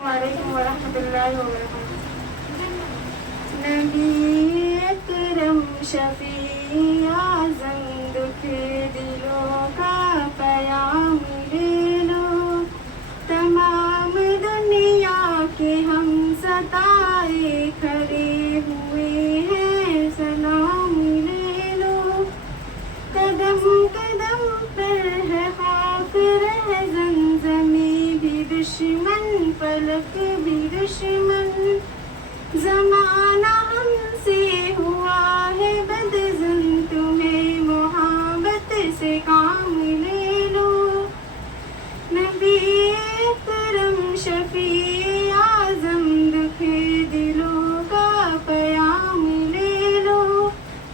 وعلیکم ورحمۃ اللہ وبرکاتہ۔ نبی اکرم شفیع اعظم دکھ دلوں کا پیام لے لو، تمام دنیا کے ہم ستائے کھڑے ہوئے ہیں، سلام لے لو۔ قدم قدم پر ہے خاک رہ زمزمی بھی دشمن، فلک بھی دشمن، زمانہ ہم سے ہوا ہے بدظن، تمہیں محبت سے کام لے لو۔ نبی اکرم شفیع اعظم دکھ دلوں کا پیام لے لو،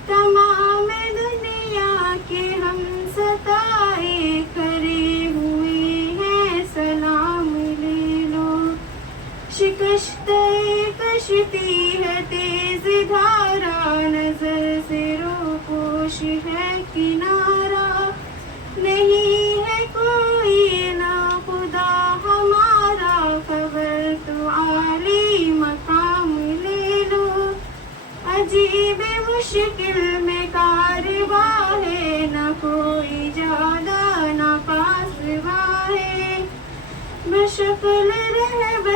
تمام دنیا کے ہم ستائے کھڑے ہوئے ہیں، سلام لے لو۔ شکست کشتی ہے تیز دھارا، نظر سے روپوش ہے کنارہ، نہیں ہے کوئی نہ خدا ہمارا، خبر تو عالی مقام لے لو۔ عجیب مشکل میں کارواں ہے، نہ کوئی جادہ نہ پاسباں ہے، بشکل رہبر